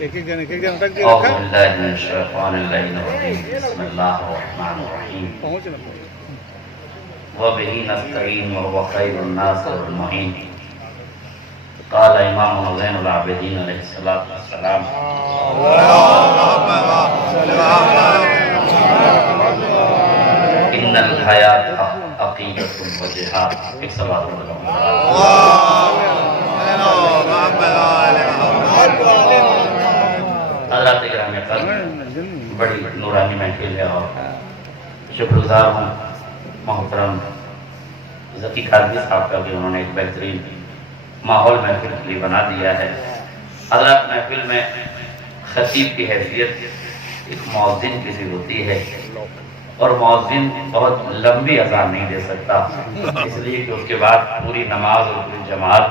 باللہ من الشیطان اللعین الرجیم بسم اللہ الرحمن الرحیم وبہ نستعین وهو خیر الناصر المعین قال امام زین العابدین علیہ الصلوۃ والسلام ان الحیات عقیدۃ و جہاد ایک صلوات حضرات اکرام قدر بڑی نورانی محفل ہے اور شکر گزار ہوں محترم ذکی قادری صاحب کا کہ انہوں نے ایک بہترین ماحول محفل کے لیے بنا دیا ہے۔ حضرات محفل میں خطیب کی حیثیت ایک مؤذن کی سی ہوتی ہے اور مؤذن بہت لمبی اذان نہیں دے سکتا اس لیے کہ اس کے بعد پوری نماز اور پوری جماعت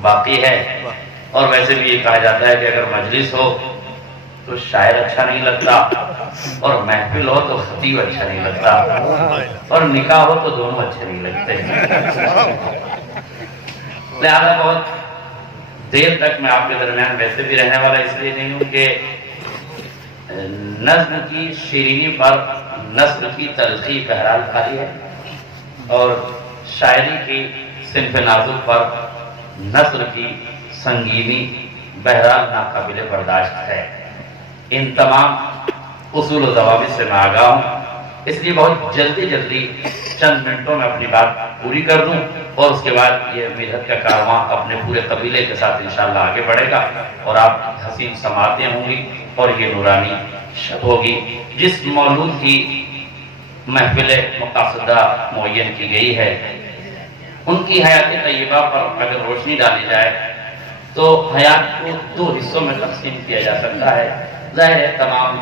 باقی ہے، اور ویسے بھی یہ کہا جاتا ہے کہ اگر مجلس ہو تو شاعر اچھا نہیں لگتا اور محفل ہو تو خطیب اچھا نہیں لگتا اور نکاح ہو تو دونوں اچھے نہیں لگتے۔ لہذا بہت دیر تک میں آپ کے درمیان ویسے بھی رہنے والا اس لیے نہیں ہوں کہ نظم کی شیرینی پر نثر کی تلخی بہرحال خالی ہے اور شاعری کی صنف نازک پر نثر کی سنگینی بہرحال ناقابل برداشت ہے۔ ان تمام اصول و ضوابط سے میں آگاہ ہوں، اس لیے بہت جلدی چند منٹوں میں اپنی بات پوری کر دوں اور اس کے بعد یہ ملت کا کارواں اپنے پورے قبیلے کے ساتھ انشاءاللہ آگے بڑھے گا اور آپ حسین سماعتیں ہوں گی اور یہ نورانی شب ہوگی۔ جس مولود کی محفل مقاصدہ معین کی گئی ہے ان کی حیات طیبہ پر اگر روشنی ڈالی جائے تو حیات کو دو حصوں میں تقسیم کیا جا سکتا ہے۔ ظاہر ہے تمام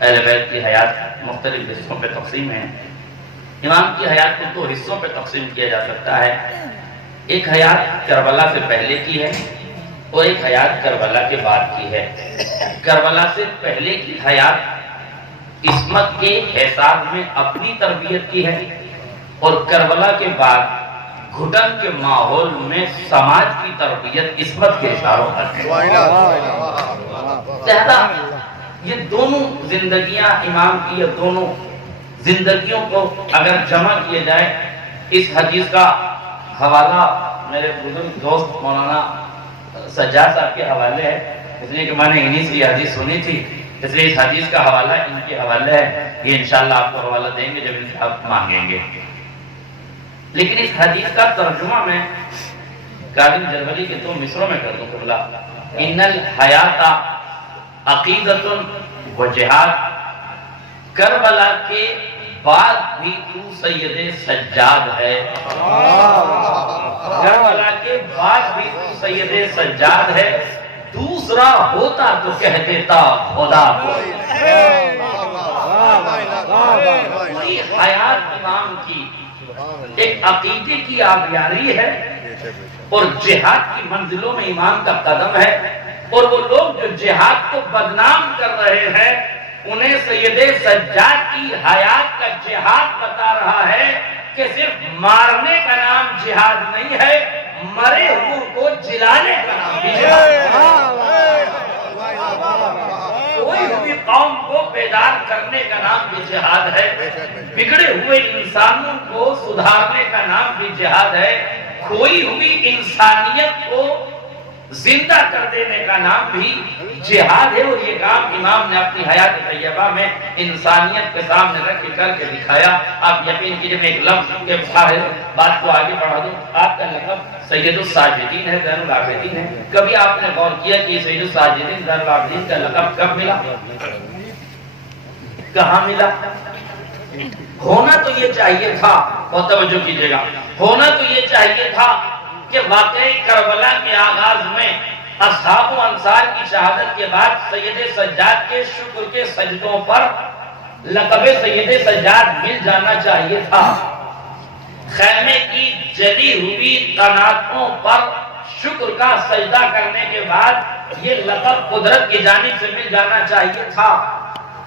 اہل بیت کی حیات مختلف حصوں پہ تقسیم ہے، امام کی حیات کو دو حصوں پہ تقسیم کیا جا سکتا ہے۔ ایک حیات کربلا سے پہلے کی ہے اور ایک حیات کربلا کے بعد کی ہے۔ کربلا سے پہلے کی حیات عصمت کے احساس میں اپنی تربیت کی ہے اور کربلا کے بعد گھٹن کے ماحول میں سماج کی تربیت عصمت کے اشاروں پر ہے۔ لہذا یہ دونوں زندگیاں امام کی، یہ دونوں زندگیوں کو اگر جمع کیے جائے، اس حدیث کا حوالہ میرے بزرگ دوست مولانا سجاد صاحب کے حوالے ہے، اس لیے کہ میں نے انہی سے یہ حدیث سنی تھی، اس لیے اس حدیث کا حوالہ ان کے حوالے ہے، یہ انشاءاللہ آپ کو حوالہ دیں گے جب ان سے آپ مانگیں گے۔ لیکن اس حدیث کا ترجمہ میں کاظم جرملی کے دو مصروں میں کر دوں قبلہ، ان الحیات عقیدۃ و جہاد، کربلا کے بعد بھی تو سید سجاد ہے، کربلا کے بعد بھی تو سید سجاد ہے، دوسرا ہوتا تو کہہ دیتا خدا کو۔ پوری حیات امام کی ایک عقیدے کی آبیاری ہے اور جہاد کی منزلوں میں امام کا قدم ہے، اور وہ لوگ جو جہاد کو بدنام کر رہے ہیں انہیں سید سجاد کی حیات کا جہاد بتا رہا ہے کہ صرف مارنے کا نام جہاد نہیں ہے، مرے ہوئے کو جلانے کا نام بھی جہاد ہے۔ کوئی بھی قوم کو بیدار کرنے کا نام بھی جہاد ہے، بگڑے ہوئے انسانوں کو سدھارنے کا نام بھی جہاد ہے، کوئی بھی انسانیت کو زندہ کر دینے کا نام بھی جہاد ہے، اور یہ کام امام نے اپنی حیات طیبہ میں انسانیت کے سامنے رکھ کر کے دکھایا۔ آپ یقین کیجئے میں ایک لفظ کے بات کو آگے بڑھا دوں، آپ کا لقب سید الساجدین ہے، زین العابدین ہے، کبھی آپ نے غور کیا کہ سید الساجدین زین العابدین کا لقب کب ملا، کہاں ملا؟ ہونا تو یہ چاہیے تھا، اور توجہ کیجئے گا، ہونا تو یہ چاہیے تھا کہ واقعی کربلا کے آغاز میں اصحاب و انصار کی شہادت کے بعد سید سجاد کے شکر کے سجدوں پر لقب سید سجاد مل جانا چاہیے تھا، خیمے کی جلی ہوئی قناتوں پر شکر کا سجدہ کرنے کے بعد یہ لقب قدرت کی جانب سے مل جانا چاہیے تھا،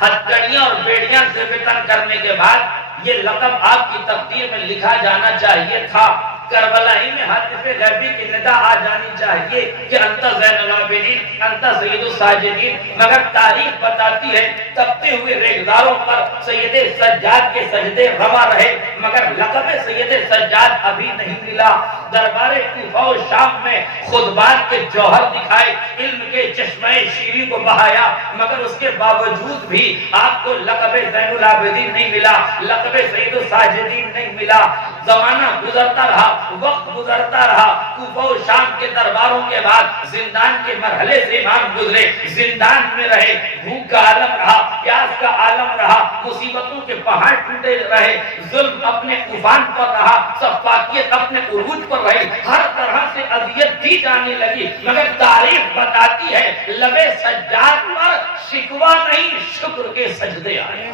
ہتھکڑیاں اور بیڑیاں سے فتن کرنے کے بعد یہ لقب آپ کی تقدیر میں لکھا جانا چاہیے تھا، کربلا ہی میں حادث غیبی کی ندا آ جانی چاہیے کہ انت زین العابدین، انت سید الساجدین، مگر تاریخ بتاتی ہے تپتے ہوئے ریگزاروں پر سید سجاد کے سجدے روا رہے، مگر لقب سید سجاد ابھی نہیں ملا۔ دربار کوفہ و شام میں خطبات کے جوہر دکھائے، علم کے چشمہ شیری کو بہایا، مگر اس کے باوجود بھی آپ کو لقب زین العابدین نہیں ملا، لقب سید الساجدین نہیں ملا۔ زمانہ گزرتا رہا، وقت گزرتا رہا، کوفہ و شام کے درباروں کے بعد زندان کے مرحلے سے امام گزرے، زندان میں رہے، بھوک کا عالم رہا، پیاس کا عالم رہا، مصیبتوں کے پہاڑ ٹوٹے رہے، ظلم اپنے طوفان پر رہا، سفاکیت اپنے عروج پر رہی، ہر طرح سے اذیت دی جانے لگی، مگر تاریخ بتاتی ہے لب سجاد پر شکوہ نہیں شکر کے سجدے آئے۔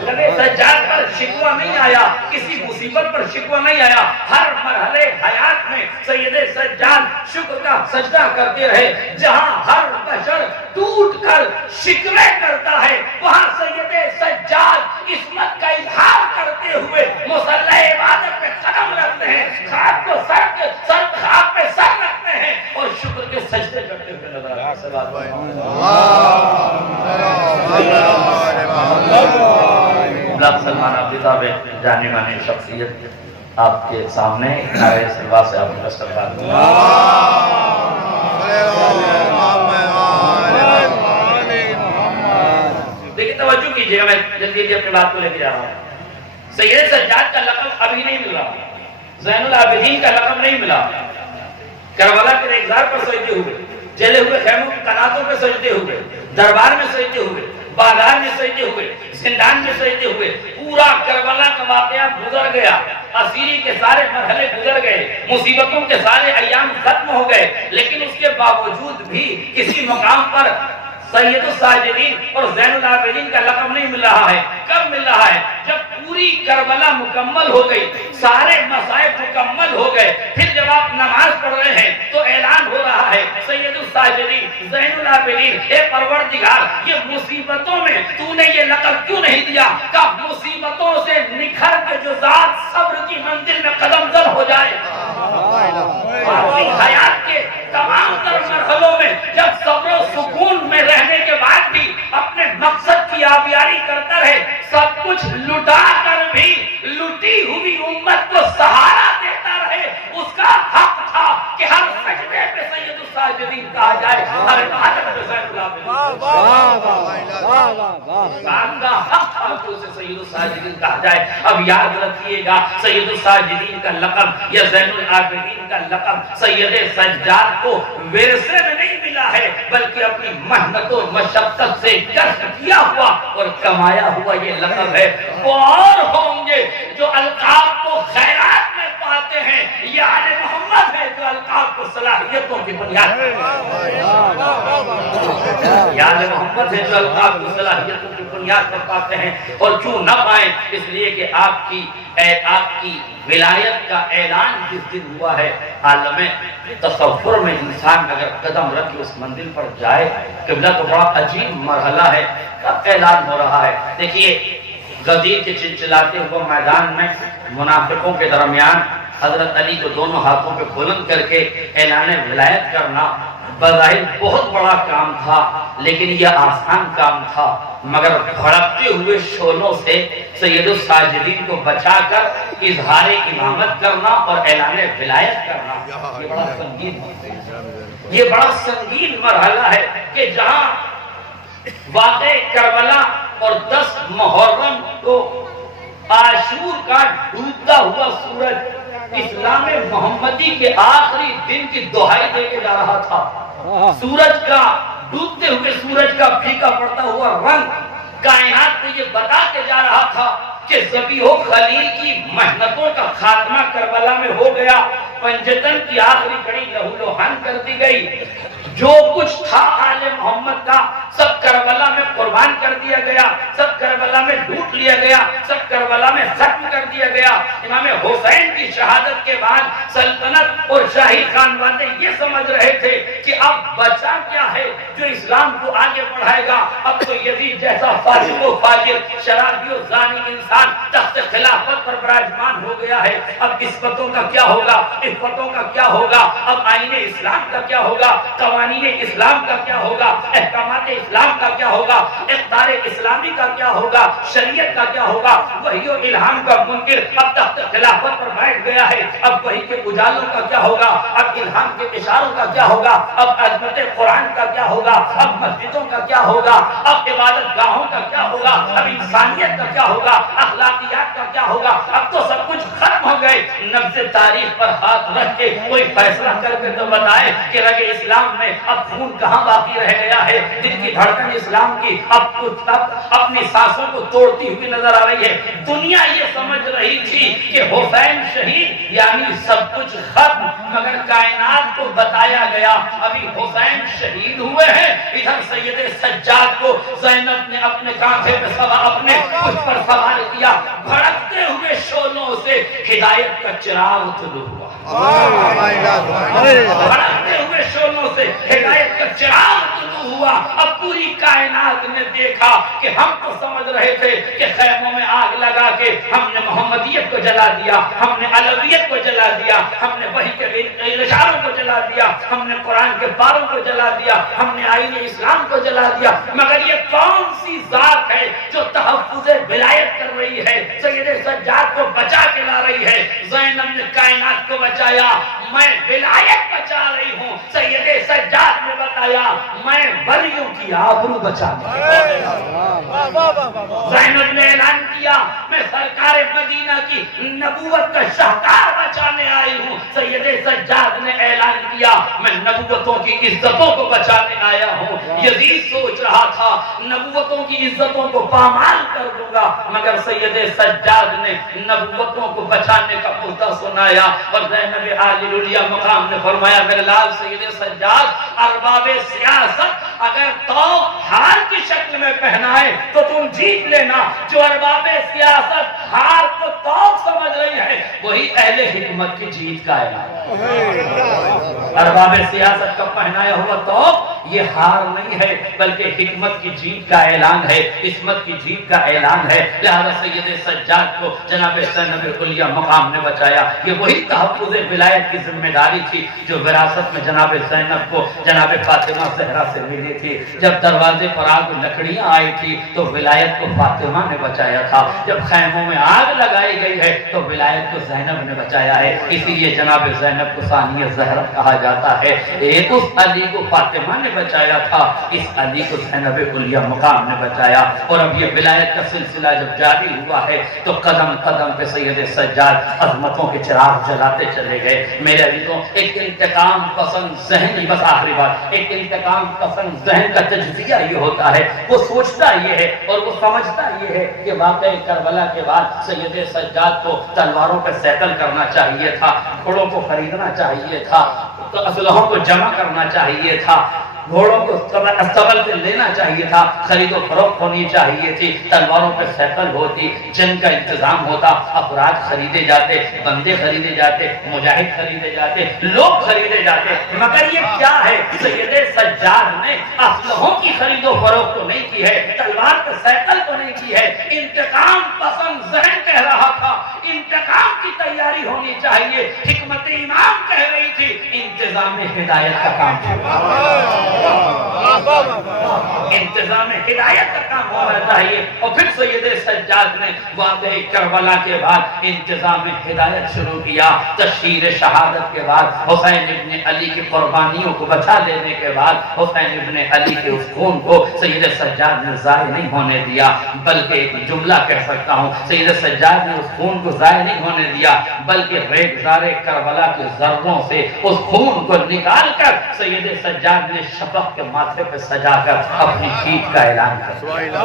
لب سجاد پر شکوہ نہیں آیا، کسی مصیبت پر شکوہ نہیں آیا، ہر مرحلے حیات میں سید سجاد شکر کا سجدہ کرتے رہے۔ جہاں ہر بشر ٹوٹ کر شکوے کرتا ہے، وہاں سید سجاد عصمت کا اظہار کرتے ہوئے مصلی عبادت پہ قدم رکھتے ہیں، خاک کو سر خاک پہ سر رکھتے ہیں اور شکر کے سجدے کرتے ہوئے نظر آتے ہیں۔ سلمان عبدی صاحب جانے مانے شخصیت آپ کے سامنے نعرہ سلوا سے آپ کا سلام۔ دیکھیں توجہ کیجئے گا، میں جلدی اپنی بات کو لے کے جا رہا ہوں۔ سید سجاد کا لقب ابھی نہیں ملا، زین العابدین کا لقب نہیں ملا، کربلا کے ریگزار پر سجدے ہوئے، جلے ہوئے خیموں کی قناتوں پہ سجدے ہوئے، دربار میں سجدے ہوئے، بازار میں سجدے ہوئے، زندان میں سجدے ہوئے، پورا کربلا کا واقعہ گزر گیا، اسیری کے سارے مرحلے گزر گئے، مصیبتوں کے سارے ایام ختم ہو گئے، لیکن اس کے باوجود بھی کسی مقام پر سید الساجدین اور زین العابدین کا لقب نہیں مل رہا ہے۔ کب مل رہا ہے؟ جب پوری کربلا مکمل ہو گئی، سارے مصائب مکمل ہو گئے، پھر جب آپ نماز پڑھ رہے ہیں تو اعلان ہو رہا ہے سید الساجدین زین العابدین، اے پروردگار یہ مصیبتوں میں تو نے یہ لقب کیوں نہیں دیا کہ مصیبتوں سے نکھر کے جو ذات صبر کی منزل میں قدم زد ہو جائے۔ اپنی حیات کے تمام تر مرحلوں میں جب صبر و سکون میں رہنے کے بعد بھی اپنے مقصد کی آبیاری کرتا رہے، سب کچھ لٹا کر بھی لٹی ہوئی امت کو سہارا دیتا رہے، اس کا حق تھا کہ ہر سجدے پہ سید الساجدین کہا جائے، ہر عبادت پہ زین العابدین کا حق تھا کہ اسے سید الساجدین کہا جائے۔ اب یاد رکھیے گا سید الساجدین کا لقب یا زین العابدین کا لقب سید سجاد کو ورثے میں نہیں ملا ہے، بلکہ اپنی محنت و مشقت سے کسب کیا ہوا اور کمایا ہوا یہ لقب ہے۔ وہ اور ہوں گے جو القاب کو خیرات میں پاتے ہیں، یہ آل محمد ہے جو القاب کو صلاحیتوں کی بنیاد پر آل محمد ہے جو القاب کو صلاحیتوں کی بنیاد پر پاتے ہیں، اور کیوں نہ پائیں؟ اس لیے کہ آپ کی ولایت کا اعلان جس دن ہوا ہے، عالم تصور میں انسان اگر قدم رکھ کے اس منزل پر جائے، قبلہ تو بڑا عجیب مرحلہ ہے، کب اعلان ہو رہا ہے؟ دیکھیے غدیر کے چلچلاتے ہوئے میدان میں منافقوں کے درمیان حضرت علی کو دونوں ہاتھوں پہ بلند کر کے اعلان ولایت کرنا بظاہر بہت بڑا کام تھا، لیکن یہ آسان کام تھا، مگر بھڑکتے ہوئے شعلوں سے سید الساجدین کو بچا کر اظہار امامت کرنا اور اعلان ولایت کرنا یہ بڑا سنگین مرحلہ ہے کہ جہاں واقع کربلا اور 10 محرم کو عاشور کا ڈوبتا ہوا سورج اسلام محمدی کے آخری دن کی دہائی دے کے جا رہا تھا، سورج کا ڈوبتے ہوئے سورج کا پھیکا پڑتا ہوا رنگ کائنات کو یہ بتا کے جا رہا تھا کہ ذبیح و خلیل کی محنتوں کا خاتمہ کربلا میں ہو گیا، پنجتن کی آخری کڑی لہو لہان کر دی گئی، جو کچھ تھا آل محمد کا سب کربلا میں قربان کر دیا گیا، سب کربلا میں لوٹ لیا گیا، سب کربلا میں ختم کر دیا گیا۔ امام حسین کی شہادت کے بعد سلطنت اور شاہی خاندان یہ سمجھ رہے تھے کہ اب بچا کیا ہے جو اسلام کو آگے بڑھائے گا؟ اب تو یزید جیسا فاسق و فاجر، شرابی و زانی انسان تخت خلافت پر براجمان ہو گیا ہے، اب عصمتوں کا کیا ہوگا، عفتوں کا کیا ہوگا، اب آئین اسلام کا کیا ہوگا، قوانین اسلام کا کیا ہوگا، احکامات اسلام کا کیا ہوگا، اقتدار اسلامی کا کیا ہوگا، شریعت کا کیا ہوگا؟ وحی و الہام کا منکر اب تخت خلافت پر بیٹھ گیا ہے، اب وحی کے اجالوں کا کیا ہوگا، اب الہام کے اشاروں کا کیا ہوگا، اب عظمت قرآن کا کیا ہوگا، اب مسجدوں کا کیا ہوگا، اب عبادت گاہوں کا کیا ہوگا، اب انسانیت کا کیا ہوگا، اخلاقیات کا کیا ہوگا؟ اب تو سب کچھ ختم ہو گئے۔ نبض تاریخ پر ہاتھ رکھ کے کوئی فیصلہ کر کے تو بتائے کہ رگ اسلام میں اب خون کہاں باقی رہ گیا ہے؟ دل کی دھڑکن اسلام کی اب اپنی سانسوں کو توڑتی ہوئی نظر آ رہی ہے۔ دنیا یہ سمجھ رہی تھی کہ حسین شہید یعنی سب کچھ ختم، مگر کائنات کو بتایا گیا ابھی حسین شہید ہوئے ہیں۔ ادھر سید سجاد کو زینب نے اپنے کاندھے پہ اپنے پشت پر سوار کیا، بھڑکتے ہوئے شعلوں سے ہدایت کا چراغ طلوع ہوا، بھڑکتے ہوئے شعلوں سے ہدایت کا چراغ طلوع ہوا۔ اب پوری کائنات نے دیکھا کہ ہم تو سمجھ رہے تھے کہ خیموں میں آگ لگا کے ہم نے محمدیت کو جلا دیا، ہم نے علویت کو جلا دیا، ہم نے وحی کے اشاروں کو جلا دیا، ہم نے قرآن کے باروں کو جلا دیا، ہم نے آئین اسلام کو جلا دیا، مگر یہ کون سی ذات ہے جو تحفظ ولایت کر رہی ہے، سید سجاد کو بچا کے لا رہی ہے؟ زینب نے کائنات کو بچایا، میں ولایت بچا رہی ہوں۔ سید سجاد نے بتایا میں ولیوں کی آبرو بچانے زینب نے اعلان کیا میں سرکار مدینہ کی نبوت کا شاہکار بچانے آئی ہوں۔ سید سجاد نے اعلان کیا میں نبوتوں کی عزتوں کو بچانے آیا ہوں۔ یزید سوچ رہا تھا نبوتوں کی عزتوں کو پامال کر دوں گا، مگر سید سجاد نے نبوتوں کو بچانے کا خطہ سنایا، اور زینب عالی العلیہ مقام نے فرمایا میرے لال سید سجاد، ارباب سیاست اگر تو ہار کی شکل میں پہنائے تو تم جیت لینا، جو ارباب سیاست ہار کو توق سمجھ رہی ہے وہی اہل حکمت کی جیت کا اعلان۔ ارباب سیاست کا پہنایا ہوا توق یہ ہار نہیں ہے بلکہ حکمت کی جیت کا اعلان ہے، عصمت کی جیت کا اعلان ہے۔ لہذا سید سجاد کو جناب زینب العلیہ مقام نے بچایا۔ یہ وہی تحفظ ولایت کی ذمہ داری تھی جو وراثت میں جناب زینب کو جناب فاطمہ زہرا سے ملی تھی۔ جب دروازے پر آگ لکڑیاں آئی تھی تو ولایت کو فاطمہ نے بچایا تھا، جب خیموں میں آگ لگائی گئی ہے تو ولایت کو زینب نے بچایا ہے۔ اسی لیے جناب زینب کو ثانیہ زہرا کہا جاتا ہے۔ ایک اس علی کو فاطمہ نے بچایا تھا، اس علی کو زینب العلیہ مقام نے بچایا۔ اور اب یہ ولایت کا سلسلہ جب جاری ہوا ہے تو قدم قدم پہ سید سجاد عظمتوں کے چراغ جلاتے چلے گئے۔ میرے عزیزوں ایک انتقام پسند ذہن، بس آخری بات، ایک انتقام پسند ذہن کا تجزیہ یہ ہوتا ہے، وہ سوچتا یہ ہے اور وہ سمجھتا یہ ہے کہ واقعی کربلا کے بعد سید سجاد کو تلواروں پہ سیکل کرنا چاہیے تھا، گھوڑوں کو خریدنا چاہیے تھا، تو اسلحوں کو جمع کرنا چاہیے تھا، گھوڑوں کو استبل سے لینا چاہیے تھا، خرید و فروخت ہونی چاہیے تھی، تلواروں پہ سیکل ہوتی، جنگ کا انتظام ہوتا، افراد خریدے جاتے، بندے خریدے جاتے، مجاہد خریدے جاتے، لوگ خریدے جاتے، مگر یہ کیا ہے؟ سید سجاد نے اسلحوں کی خرید و فروخت تو نہیں کی ہے، تلوار پہ سیکل تو نہیں کی ہے، انتقام پسند ذہن کہہ رہا تھا انتقام کی تیاری ہونی چاہیے، حکمت امام کہہ رہی تھی انتظام ہدایت کا کام انتظام ہدایت کا کام ہونا چاہیے۔ اور پھر سید سجاد نے واقعہ کربلا کے بعد انتظام ہدایت شروع کیا۔ تشہیر شہادت کے بعد حسین ابن علی کی قربانیوں کو بچا لینے کے بعد حسین ابن علی کے اس خون کو سید سجاد نے ضائع نہیں ہونے دیا، بلکہ ایک جملہ کہہ سکتا ہوں، سید سجاد نے اس خون کو ضائع نہیں ہونے دیا، بلکہ ریگزار کربلا کے ذروں سے اس خون کو نکال کر سید سجاد نے شفق کے ماتھے پہ سجا کر اپنی جیت کا اعلان کر دیا،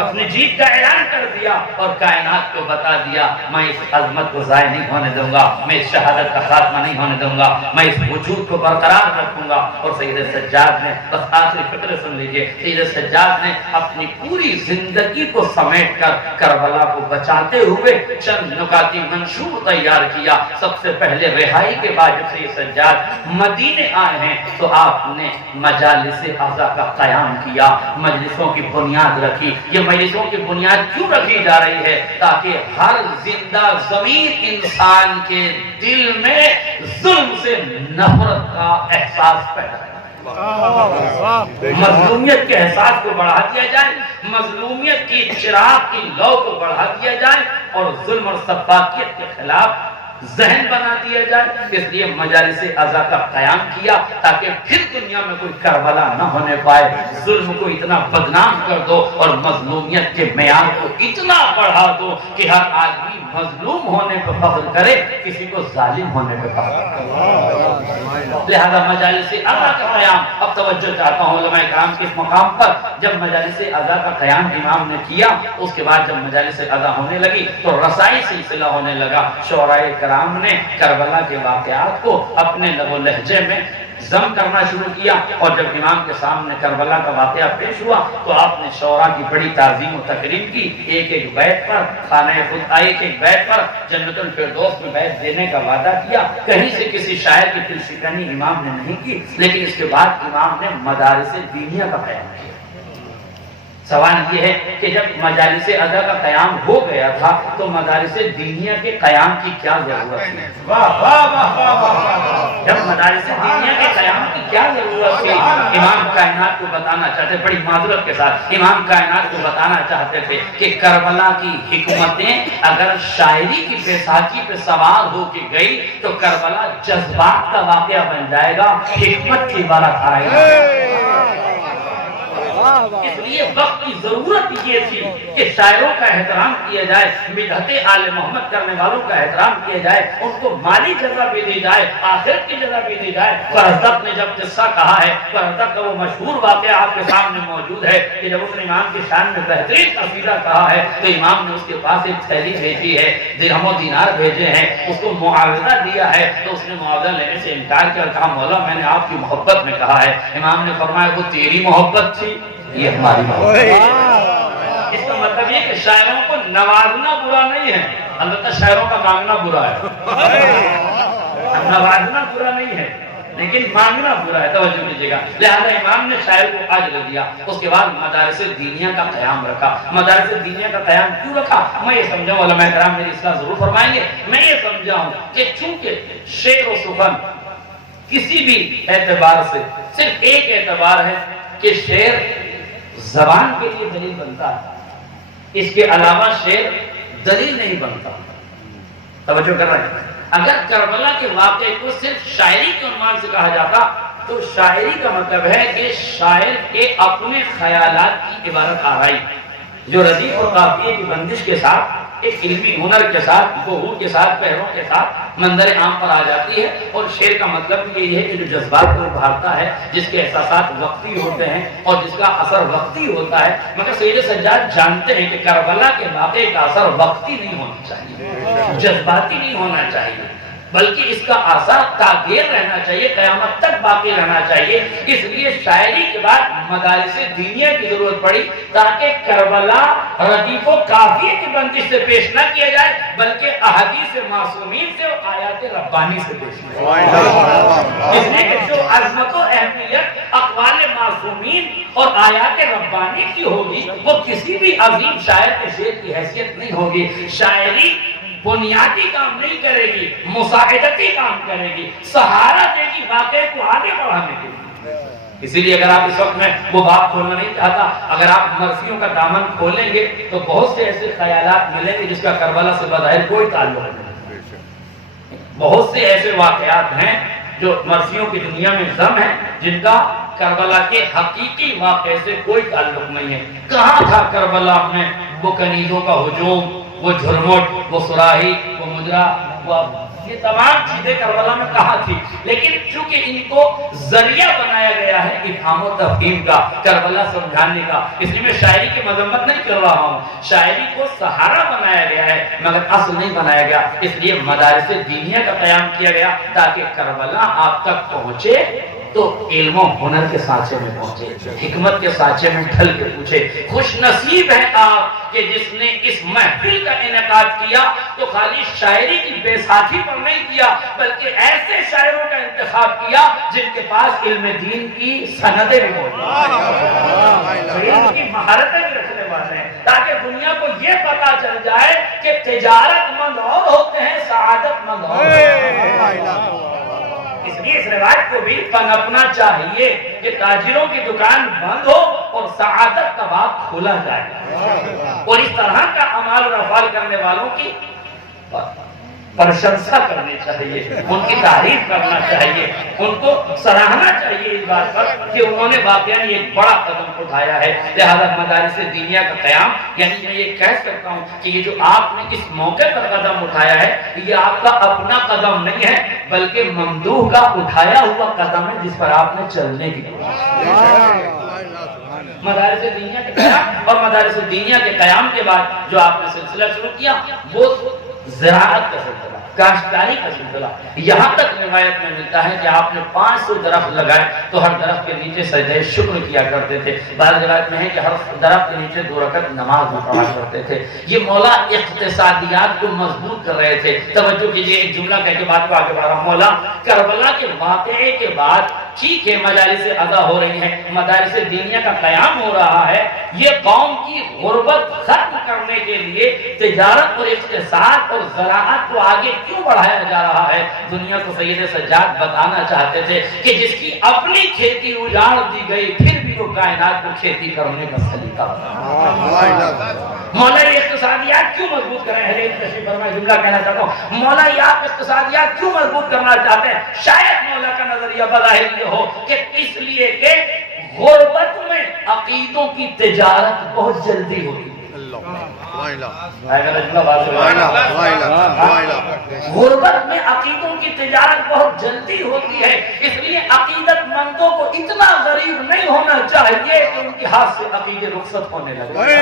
اپنی جیت کا اعلان کر دیا اور کائنات کو بتا دیا میں اس عظمت کو ضائع نہیں ہونے دوں گا، میں اس شہادت کا خاتمہ نہیں ہونے دوں گا، میں اس وجود کو برقرار رکھوں گا۔ اور سید سجاد نے بس آخری فکر سن لیجئے، سید سجاد نے اپنی پوری زندگی کو سمیٹ کر کربلا کو بچاتے ہوئے چند نکاتی منشور تیار کیا۔ سب سے پہلے رہائی کے بعد جب سید سجاد مدینے آئے ہیں تو آپ نے مجالس اعضا کا قیام کیا، مجلسوں کی بنیاد رکھی۔ یہ مجلسوں کی بنیاد کیوں رکھی جا رہی ہے؟ تاکہ ہر زندہ ضمیر انسان کے دل میں ظلم سے نفرت کا احساس پیدا ہے، مظلومیت کے احساس کو بڑھا دیا جائے، مظلومیت کی چراغ کی لو کو بڑھا دیا جائے اور ظلم اور سفاکیت کے خلاف ذہن بنا دیا جائے۔ اس لیے مجالس اعضا کا قیام کیا تاکہ پھر دنیا میں کوئی کربلا نہ ہونے پائے۔ ظلم کو اتنا بدنام کر دو اور مظلومیت کے معیار کو اتنا بڑھا دو کہ ہر آدمی مظلوم ہونے پہ فخر کرے، کسی کو ظالم ہونے پہ فخر کرے۔ لہذا مجالس اعضا کا قیام، اب توجہ چاہتا ہوں علماء کرام کے اس مقام پر، جب مجالس اعضا کا قیام امام نے کیا، اس کے بعد جب مجالس اعضا ہونے لگی تو رسائی سلسلہ ہونے لگا۔ شعراء کرام نے کربلا کے واقعات کو اپنے لب و لہجے میں ضم کرنا شروع کیا، اور جب امام کے سامنے کربلا کا واقعہ پیش ہوا تو آپ نے شعراء کی بڑی تعظیم و تکریم کی۔ ایک ایک بیت پر خانہ خود ایک ایک بیت پر جنت الفردوس میں بیت دینے کا وعدہ کیا۔ کہیں سے کسی شاعر کی دل شکنی امام نے نہیں کی، لیکن اس کے بعد امام نے مدارس دینیہ کا قیام کیا۔ سوال یہ ہے کہ جب مجالس اعضا کا قیام ہو گیا تھا تو مدارس دینیہ کے قیام کی کیا ضرورت تھی؟ جب مدارس دینیہ کے قیام کی کیا ضرورت تھی؟ امام کائنات کو بتانا چاہتے، بڑی معذرت کے ساتھ امام کائنات کو بتانا چاہتے تھے کہ کربلا کی حکمتیں اگر شاعری کی بیساکھی پہ سوار ہو کے گئی تو کربلا جذبات کا واقعہ بن جائے گا، حکمت کی بارت آئے گا۔ اس لیے وقت کی ضرورت یہ تھی کہ شاعروں کا احترام کیا جائے، مدحت آل محمد کرنے والوں کا احترام کیا جائے، ان کو مالی جزا بھی دی جائے، آخرت کی جزا بھی دی جائے۔ فرزدق نے جب قصہ کہا ہے، فرزدق کا وہ مشہور واقعہ آپ کے سامنے موجود ہے کہ جب اس نے امام کی شان میں بہترین قصیدہ کہا ہے تو امام نے اس کے پاس ایک تھیلی بھیجی ہے، درہم و دینار بھیجے ہیں، اس کو معاوضہ دیا ہے تو اس نے معاوضہ لینے سے انکار کیا، کہا مولا میں نے آپ کی محبت میں کہا ہے۔ امام نے فرمایا وہ تیری محبت تھی، یہ ہماری محبت ہے۔ اس کا مطلب یہ کہ شاعروں کو نوازنا برا نہیں ہے، البتہ شاعروں کا مانگنا برا ہے۔ نوازنا برا نہیں ہے لیکن مانگنا برا ہے، توجہ دیجیے گا۔ لہذا امام نے شاعر کو اجر دیا۔ اس کے بعد مدارس دینیہ کا قیام رکھا۔ مدارس دینیہ کا قیام کیوں رکھا؟ میں یہ سمجھا ہوں، علماء کرام میری اصلاح ضرور فرمائیں گے، میں یہ سمجھا ہوں کہ چونکہ شعر و سخن کسی بھی اعتبار سے صرف ایک اعتبار ہے کہ شعر زبان کے لیے دلیل بنتا ہے، اس کے علاوہ شعر دلیل نہیں بنتا۔ توجہ کر رہے ہیں؟ اگر کربلا کے واقعے کو صرف شاعری کے عنوان سے کہا جاتا تو شاعری کا مطلب ہے کہ شاعر کے اپنے خیالات کی عبارت آرائی جو ردیف اور قافیے کی بندش کے ساتھ ایک علمی ہنر کے ساتھ، ظہور کے ساتھ، پہروں کے ساتھ منظر عام پر آ جاتی ہے۔ اور شعر کا مطلب یہ ہے کہ جو جذبات کو ابھارتا ہے، جس کے احساسات وقتی ہوتے ہیں اور جس کا اثر وقتی ہوتا ہے۔ مگر سید سجاد جانتے ہیں کہ کربلا کے واقعے کا اثر وقتی نہیں ہونا چاہیے، جذباتی نہیں ہونا چاہیے، بلکہ اس کا اثر تاغیر رہنا چاہیے، قیامت تک باقی رہنا چاہیے۔ اس لیے شاعری کے بعد مدارس دینیہ کی ضرورت پڑی تاکہ کربلا ردیف و قافیے کی بندش سے پیش نہ کیا جائے بلکہ احادیث معصومین سے اور آیات ربانی سے پیش کیا جائے۔ اس لیے کہ جو عظمت و اہمیت اقوال معصومین اور آیات ربانی کی ہوگی وہ کسی بھی عظیم شاعر کے شعر کی حیثیت نہیں ہوگی۔ شاعری بنیادی کام نہیں کرے گی، مساعدتی کام کرے گی، سہارا دے گی واقعے کو آگے بڑھانے کے لیے۔ اسی لیے اگر آپ اس وقت میں وہ بات کھولنا نہیں چاہتا، اگر آپ مرثیوں کا دامن کھولیں گے تو بہت سے ایسے خیالات ملیں گے جس کا کربلا سے بظاہر کوئی تعلق نہیں۔ بہت سے ایسے واقعات ہیں جو مرثیوں کی دنیا میں ضم ہیں جن کا کربلا کے حقیقی واقعے سے کوئی تعلق نہیں ہے۔ کہاں تھا کربلا میں وہ کنیزوں کا ہجوم، وہ جھرمٹ، وہ سراہی، وہ مجرا، وہ یہ تمام چیزیں کربلا میں کہاں تھی، لیکن چونکہ ان کو ذریعہ بنایا گیا ہے افہام و تفہیم کا، کربلا سمجھانے کا، اس لیے میں شاعری کی مذمت نہیں کر رہا ہوں، شاعری کو سہارا بنایا گیا ہے مگر اصل نہیں بنایا گیا، اس لیے مدارس دینیہ کا قیام کیا گیا تاکہ کربلا آپ تک پہنچے تو علم و ہنر کے سانچے میں پہنچے، حکمت کے سانچے میں ڈھل کے پوچھے۔ خوش نصیب ہے آپ کہ جس نے اس محفل کا انعقاد کیا تو خالی شاعری کی بیساکھی پر نہیں کیا بلکہ ایسے شاعروں کا انتخاب کیا جن کے پاس علم دین کی سندیں بھی موجود ہیں، علم کی مہارتیں بھی رکھنے والے ہیں، تاکہ دنیا کو یہ پتا چل جائے کہ تجارت مند اور ہوتے ہیں، سعادت مند اور ہوتے ہیں۔ اس لیے اس روایت کو بھی پنپنا چاہیے کہ تاجروں کی دکان بند ہو اور سعادت کا باب کھولا جائے، اور اس طرح کا اعمال اور افعال کرنے والوں کی پرشنسا کرنی چاہیے، ان کی تعریف کرنا چاہیے، ان کو سراہنا چاہیے اس بات پر کہ انہوں نے واقعاً ایک بڑا قدم اٹھایا ہے۔ لہذا مدارس دینیہ کا قیام، یعنی میں یہ کہہ سکتا ہوں کہ یہ جو آپ نے اس موقع پر قدم اٹھایا ہے یہ آپ کا اپنا قدم نہیں ہے بلکہ ممدوح کا اٹھایا ہوا قدم ہے جس پر آپ نے چلنے کی کوشش کی۔ مدارس دینیہ کے قیام اور مدارس دینیہ کے قیام کے بعد جو آپ نے سلسلہ شروع کیا وہ زراعت کا سلسلہ، کاشتکاری کا سلسلہ، یہاں تک روایت میں ملتا ہے کہ آپ نے 500 درخت لگائے تو ہر درخت کے نیچے سجدہ شکر کیا کرتے تھے، بعض روایت میں ہے کہ ہر درخت کے نیچے 2 رکعت نماز پڑھا کرتے تھے۔ یہ مولا اقتصادیات کو مضبوط کر رہے تھے۔ توجہ کیجیے، ایک جملہ کہہ کے بات کو آگے بڑھا رہا ہوں۔ مولا کربلا کے واقعے کے بعد ٹھیک ہے مجالس ادا ہو رہی ہیں، مدارس دینیہ کا قیام ہو رہا ہے، یہ قوم کی غربت ختم کرنے کے لیے تجارت اور اقتصاد اور زراعت کو آگے کیوں بڑھایا جا رہا ہے؟ دنیا کو سید سجاد بتانا چاہتے تھے کہ جس کی اپنی کھیتی اجاڑ دی گئی پھر بھی وہ کائنات کو کھیتی کرنے کا سلیقہ مولا یہ اقتصادیات کیوں مضبوط کریں؟ جملہ کہنا چاہتا ہوں، مولا یہ آپ اقتصادیات کیوں مضبوط کرنا چاہتے ہیں؟ شاید مولا کا نظریہ بظاہر یہ ہو کہ اس لیے کہ غربت میں عقیدوں کی تجارت بہت جلدی ہوتی ہے۔ غربت میں عقیدوں کی تجارت بہت جلدی ہوتی ہے، اس لیے عقیدت مندوں کو اتنا غریب نہیں ہونا چاہیے کہ ان کے ہاتھ سے عقیدے رخصت ہونے لگے۔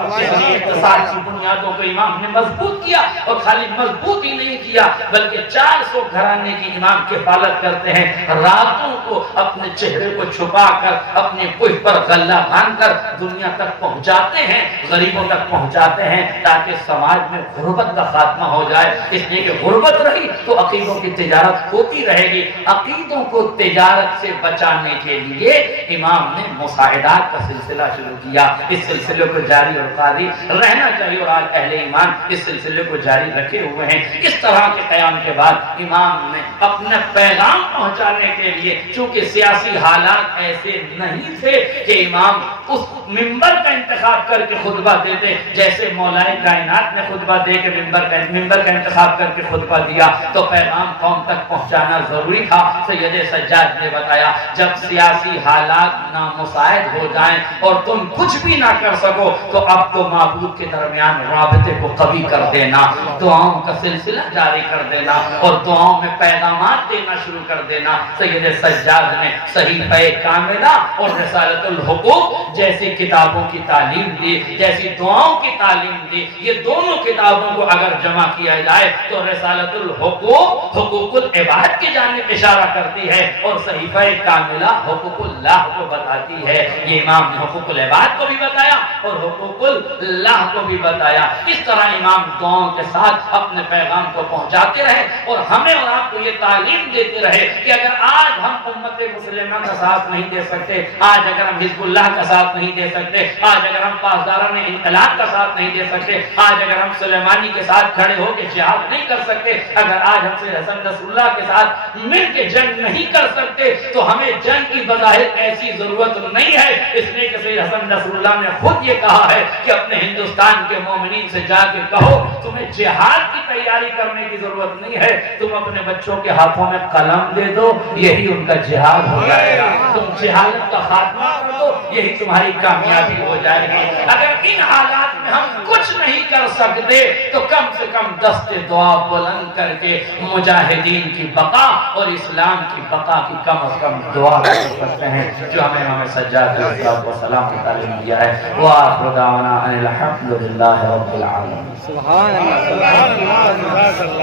اقتصاد کی بنیادوں کو امام نے مضبوط کیا، اور خالی مضبوط ہی نہیں کیا بلکہ 400 گھرانے کی امام کفالت کرتے ہیں، راتوں کو اپنے چہرے کو چھپا کر اپنے پشت پر غلہ باندھ کر دنیا تک پہنچاتے ہیں، غریبوں تک پہنچاتے ہیں تاکہ سماج میں غربت کا خاتمہ ہو جائے۔ اس لیے کہ غربت رہی تو عقیدوں کی تجارت ہوتی رہے گی۔ عقیدوں کو تجارت سے بچانے کے لیے امام نے مساعدات کا سلسلہ شروع کیا۔ اس سلسلے کو جاری اور قاری رہنا چاہیے، اور آج اہل ایمان اس سلسلے کو جاری رکھے ہوئے ہیں۔ اس طرح کے قیام کے بعد امام نے اپنا پیغام پہنچانے کے لیے، چونکہ سیاسی حالات ایسے نہیں تھے کہ امام اس منبر کا انتخاب کر کے خطبہ دیتے، جیسے مولا کائنات نے خطبہ دے کے منبر کا انتخاب کر کے خطبہ دیا، تو پیغام قوم تک پہنچانا ضروری تھا۔ سید سجاد نے بتایا جب سیاسی حالات نامساعد ہو جائیں اور تم کچھ بھی نہ کر سکو تو اب تو معبود کے درمیان رابطے کو قوی کر دینا، دعاؤں کا سلسلہ جاری کر دینا اور دعاؤں میں پیغامات دینا شروع کر دینا۔ سید سجاد نے صحیفہ کاملہ اور رسالۃ الحقوق جیسی کتابوں کی تعلیم دی، جیسی دعاؤں کی تعلیم دی۔ یہ دونوں کتابوں کو اگر جمع کیا جائے تو رسالۃ الحقوق حقوق العباد کی جانب اشارہ کرتی ہے، اور صحیفہ کاملہ حقوق اللہ کو بتاتی ہے۔ یہ امام نے حقوق العباد کو بھی بتایا اور حقوق اللہ کو بھی بتایا۔ اس طرح امام دعاؤں کے ساتھ اپنے پیغام کو پہنچاتے رہے اور ہمیں اور آپ کو یہ تعلیم دیتے رہے کہ اگر آج ہم امت مسلمہ کا ساتھ نہیں دے سکتے، آج اگر ہم حزب اللہ کا ساتھ نہیں دے سکتے، آج اگر ہم پاسداران انقلاب کا ساتھ نہیں دے سکتے، آج اگر ہم سلیمانی کے ساتھ کھڑے ہو کے جہاد نہیں کر سکتے، اگر آج ہم سے حسن نصر اللہ کے ساتھ مل کے جنگ نہیں کر سکتے تو ہمیں جنگ کی بظاہر ایسی ضرورت نہیں ہے۔ اس لیے کہ سید حسن نصر اللہ نے خود یہ کہا ہے کہ اپنے ہندوستان کے مومنین سے جا کے کہو تمہیں جہاد کی تیاری کرنے کی ضرورت نہیں ہے، تم اپنے بچوں کے ہاتھوں میں قلم دے دو، یہی ان کا جہاد ہو جائے گا، تم جہالت کا خاتمہ کر دو، یہی تمہاری کامیابی ہو جائے گی۔ اگر ان حالات میں ہم کچھ نہیں کر سکتے تو کم سے کم دست دعا بلند کر کے مجاہدین کی بقا اور اسلام کی بقا کی کم از کم دعا کر سکتے ہیں، جو ہمیں امام سجاد علیہ السلام کی تعلیم دیا ہے۔ وآخر دعوانا ان الحمد للہ رب العالمین۔ سبحان اللہ۔